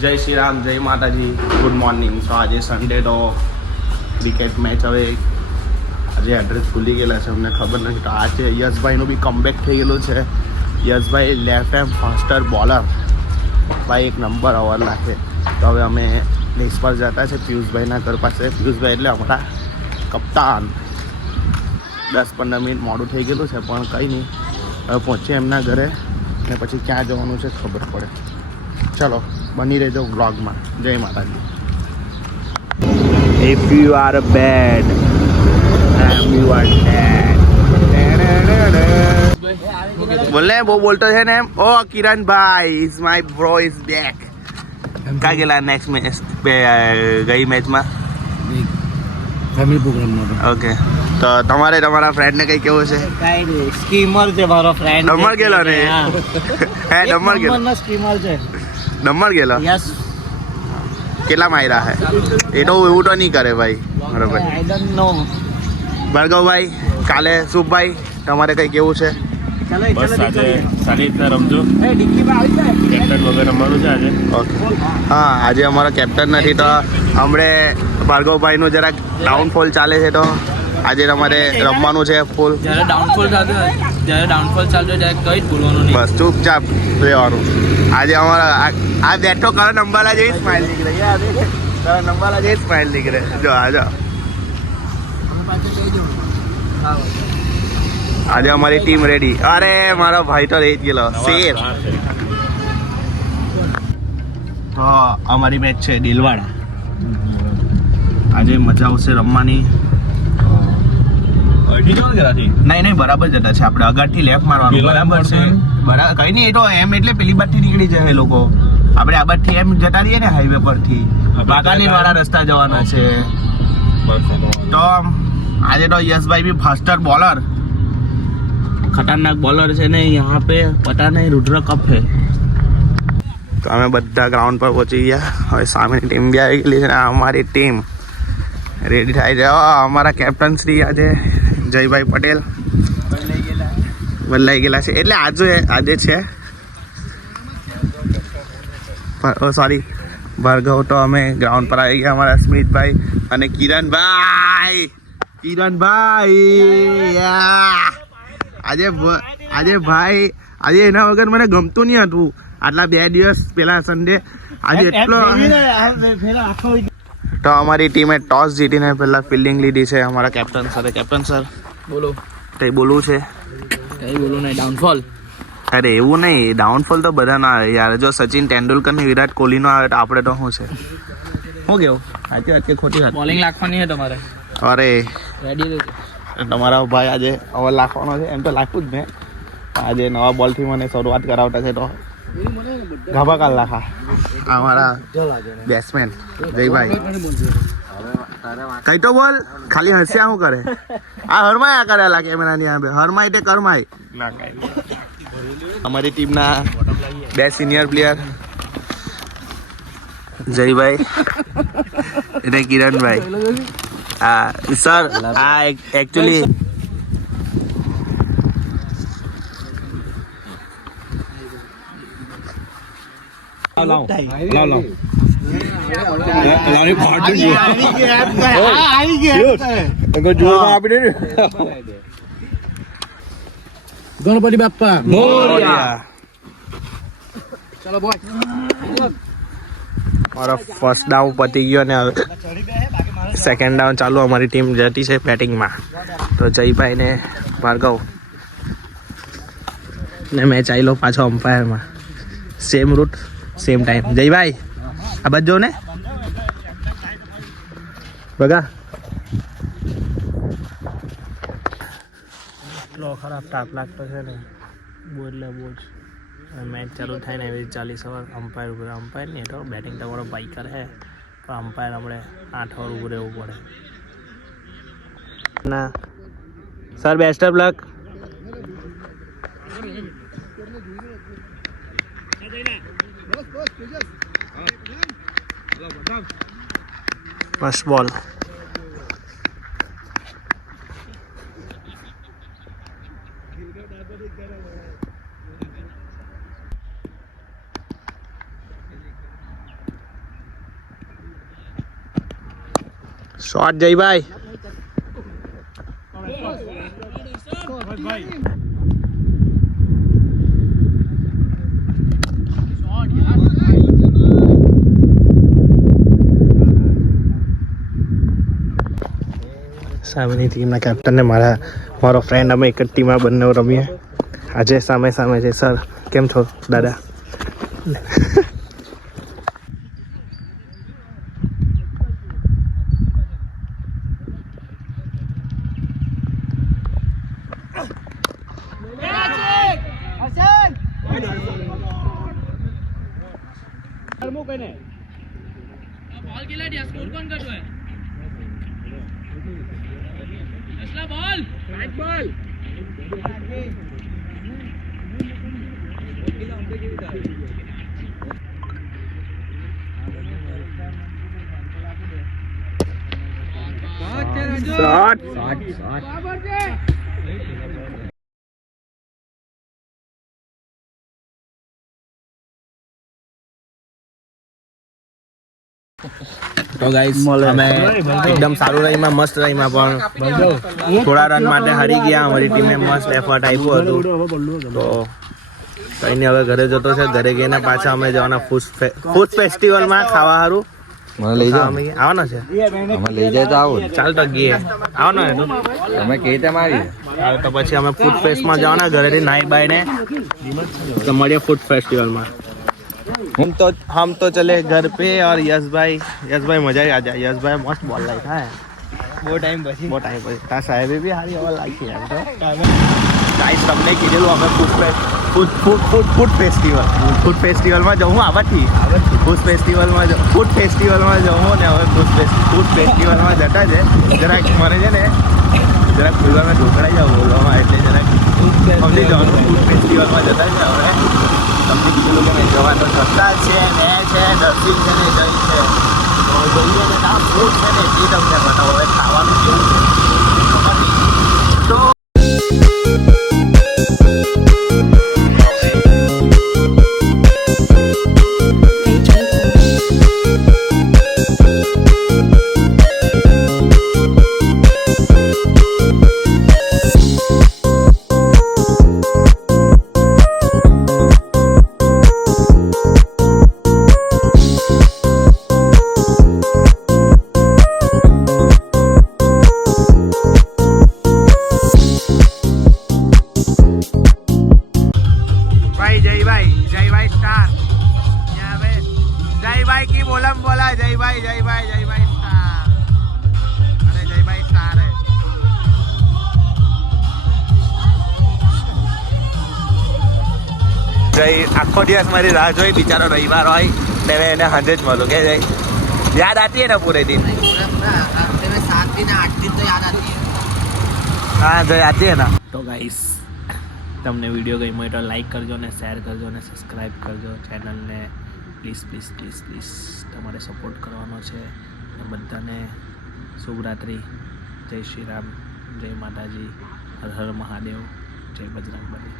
જય શ્રી રામ, જય માતાજી, ગુડ મોર્નિંગ. સો આજે સન્ડે તો ક્રિકેટ મેચ હવે આજે એડ્રેસ ભૂલી ગયેલા છે, અમને ખબર નથી. તો આજે યશભાઈનું બી કમબેક થઈ ગયેલું છે. યશભાઈ લેફ્ટ હેન્ડ ફાસ્ટર બોલર ભાઈ એક નંબર ઓવર નાખે. તો હવે અમે નેક્સ્ટ પર જતા છે પિયુષભાઈના ઘર પાસે. પિયુષભાઈ એટલે અમારા કપ્તાન. 10-15 મિનિટ મોડું થઈ ગયેલું છે, પણ કંઈ નહીં, હવે પહોંચીએ એમના ઘરે ને પછી ક્યાં જવાનું છે ખબર પડે. ચલો બની રહેજો વ્લોગમાં. જય માતાજી. If you are bad and you are dead. બોલે બહુ બોલતો છે ને એમ. ઓ Kiranbhai is my bro is back. ક્યાં ગયેલા નેક્સ્ટ મેચ ગઈ મેચમાં? ફેમિલી પ્રોગ્રામમાં. ઓકે, તો તમારે તમારા ફ્રેન્ડને કંઈ કેવું છે? કાઈ નહીં, સ્કીમર છે મારો ફ્રેન્ડ. ડમર ગયેલો ને? હે ડમર ગયેલો? સ્કીમર છે. ડમર ગયેલો? યસ. કેટલા માર્યા હે? એ તો એવું તો નહીં કરે ભાઈ. બરાબર. I don't know. ભાર્ગવભાઈ, કાલે શુભભાઈ તમારે કંઈ કેવું છે? બસ આજે સારી રીતના રમજો. કેપ્ટન વગર રમવાનું છે આજે. ઓકે, હા આજે અમારો કેપ્ટન નથી, તો હમણે ભાર્ગવભાઈનું જરાક ડાઉનફોલ ચાલે છે, તો આજે તમારે રમવાનું છે ફૂલ. જ્યારે ડાઉનફોલ ચાલતો હોય ત્યારે કંઈ જ બોલવાનું નહીં. બસ ચૂપચાપ રહેવાનું. આજે અમારા આ બેઠો કરો નંબાલા જેવી સ્માઇલ નીકળે. નંબાલા જેવી સ્માઇલ નીકળે. જો આ આજે અમારી ટીમ રેડી. અરે મારો ભાઈ તો રહી જ ગયેલો શેર. તો અમારી મેચ છે દિલવાડા. આજે મજા આવશે રમવાની. નહીં બરાબર જતા છે આપણે. અગાડથી લેફ્ટ મારવાનું બરાબર છે. બરાબર કઈ નહીં, એ તો એમ એટલે પેલી બાજુથી નીકળી જાય એ લોકો. આપણે આ બાજુથી એમ જતા રહીએ ને હાઈવે પરથી, બાગાની વાળા રસ્તા જવાના છે. તો આજે તો યશભાઈ બી ફાસ્ટર બોલર, ખતરનાક બોલર છે ને. यहाँ पे पता नहीं रुद्र कप है. તો અમે બધા ગ્રાઉન્ડ પર પહોંચી ગયા. હવે સામેની ટીમ બી આવી ગયેલી છે ને અમારી ટીમ રેડી થાય છે. અમારા કેપ્ટન શ્રી આજે જયભાઈ પટેલ બદલાઈ ગયેલા છે. એટલે આજે છે સોરી ભાર્ગવ. તો અમે ગ્રાઉન્ડ પર આવી ગયા. અમારા સ્મિતભાઈ અને કિરણભાઈ. આજે ભાઈ આજે એના વગર મને ગમતું નહીં હતું આટલા 2 દિવસ પેલા સન્ડે. આજે એટલો. તો અમારી ટીમે ટોસ જીતીને પહેલા ફિલ્ડિંગ લીધી છે અમારા કેપ્ટન સાથે. કેપ્ટન સર બોલો. કંઈ બોલવું છે? કંઈ બોલું નહીં. ડાઉનફોલ. અરે એવું નહીં, ડાઉનફોલ તો બધા ના આવે યાર. જો સચિન તેંડુલકર ને વિરાટ કોહલીનો આવે તો આપણે તો શું છે? શું કેવું? સાચી વાત કે ખોટી વાત? બોલિંગ રાખવાની છે તમારે. અરે રેડી રહેજો. તમારા ભાઈ આજે ઓવર લાખવાનો છે. એમ તો લાખું જ મેં. આજે નવા બોલથી મને શરૂઆત કરાવતા છે, તો ગાભા કાલ લાખા અમારા બેટ્સમેન જયભાઈ. કઈ તો બોલ, ખાલી હસ્યા શું કરે? આ હરમાય આ કરેલા કેમેરાની આંબે. હરમાય તે કરમાય ના કાંઈ. અમારી ટીમના 2 સિનિયર પ્લેયર જયભાઈ અને કિરણભાઈ. હા સર, આ એકચ્યુઅલી ગણપતિ બાપ્પા મોરયા. ચલો બોય. મારો ફર્સ્ટ ડાઉન પતી ગયો ને હવે સેકન્ડ ડાઉન ચાલુ. અમારી ટીમ જતી છે બેટિંગમાં. તો જયભાઈ ને ભાર્ગવ ને મેચ આવેલો પાછો અમ્પાયરમાં. Same route same time. Jaybhai આ બાજુ જો ને બગા. એટલો ખરાબ તાપ લાગતો છે ને બહુ એટલે બહુ જ. મેચ ચાલુ થાય ને એવી 40 ઓવર અમ્પાયર ઉપર. અમ્પાયર નહીં તો બેટિંગ તમારો બાઇકર હે, પણ અમ્પાયર આપણે 8 ઓવર ઉપર રહેવું પડે ના. Sir best of luck. First બોલ. શોટ જયભાઈ. સામેની ટીમના કેપ્ટનને મારો ફ્રેન્ડ, અમે એક જ ટીમમાં બંને રમીએ. આજે સામે છે. સર કેમ છો દાદા? बॉल केला दिया स्कोर कौन करतो है असला बॉल बैक बॉल શોટ. તો ગાઈસ અમે એકદમ સારું રહીમાં, મસ્ત રહીમાં, પણ થોડા રન માટે હારી ગયા. અમારી ટીમે મસ્ત એફર્ટ આપ્યું હતું. તો કઈ નહીં, હવે ઘરે જતો છે. ઘરે ગઈને પાછા અમે જવાના ફૂડ ફેસ્ટિવલમાં ખાવા સારું. મને લઈ જાઓ. આવવાના છે. અમે લઈ જાય તો આવો. ચાલ તો ગઈએ. આવવાના ને તું? તમે કહી તમારી. તો પછી અમે ફૂડ ફેસ્ટમાં જવાના. ઘરેથી નાઈ બાઈને તો મળીએ ફૂડ ફેસ્ટિવલમાં. हम तो चले घर पे और यश भाई मजा ही आ जाए. यश भाई मस्त बॉल लाइक है. बहुत टाइम પછી તા સાહેબે બી હારી ઓવર લાગી એમ તો. ગાઈસ તમને કીધેલું અમે ફૂડ ફેસ્ટિવલમાં જવું આવવાથી. ફૂડ ફેસ્ટિવલમાં જવું ને હવે ફૂડ ફેસ્ટિવલમાં જતા છે. જરાક મને છે ને જરાક ફૂલવામાં ઢોકળાઈ જાવ બોલવામાં, એટલે જરાક સમજી જવાનું. ફૂડ ફેસ્ટિવલમાં જતા છે હવે. તમને કીધેલું કે નહીં જવાનું. સસ્તા છે, ને છે, દર્શિન છે, ને જય છે. તો જોઈએ ને આ ફૂડ છે ને એ તમને બતાવો. હવે ખાવાનું કેવું છે તો जय स्टार. यहाँ पे जय भाई की बोलम बोला. जय भाई स्टार. अरे जय भाई स्टार है. જય આખો દિવસ મારી રાહ જોઈ. બિચારો રવિવાર હોય ત્યારે એને હાજે જ મળું કે જય યાદ આતી है ना पूरे दिन. हफ्ते में 7 दिन 8 दिन तो याद आती है. हाँ जय आती है ना. तो गाइस તમને વિડીયો ગમ્યો હોય તો લાઈક કરજો ને શેર કરજો ને સબસ્ક્રાઈબ કરજો ચેનલને. પ્લીઝ તમારે સપોર્ટ કરવાનો છે. બધાને શુભ રાત્રિ. જય શ્રી રામ, જય માતાજી, હર હર મહાદેવ, જય બજરંગબલી.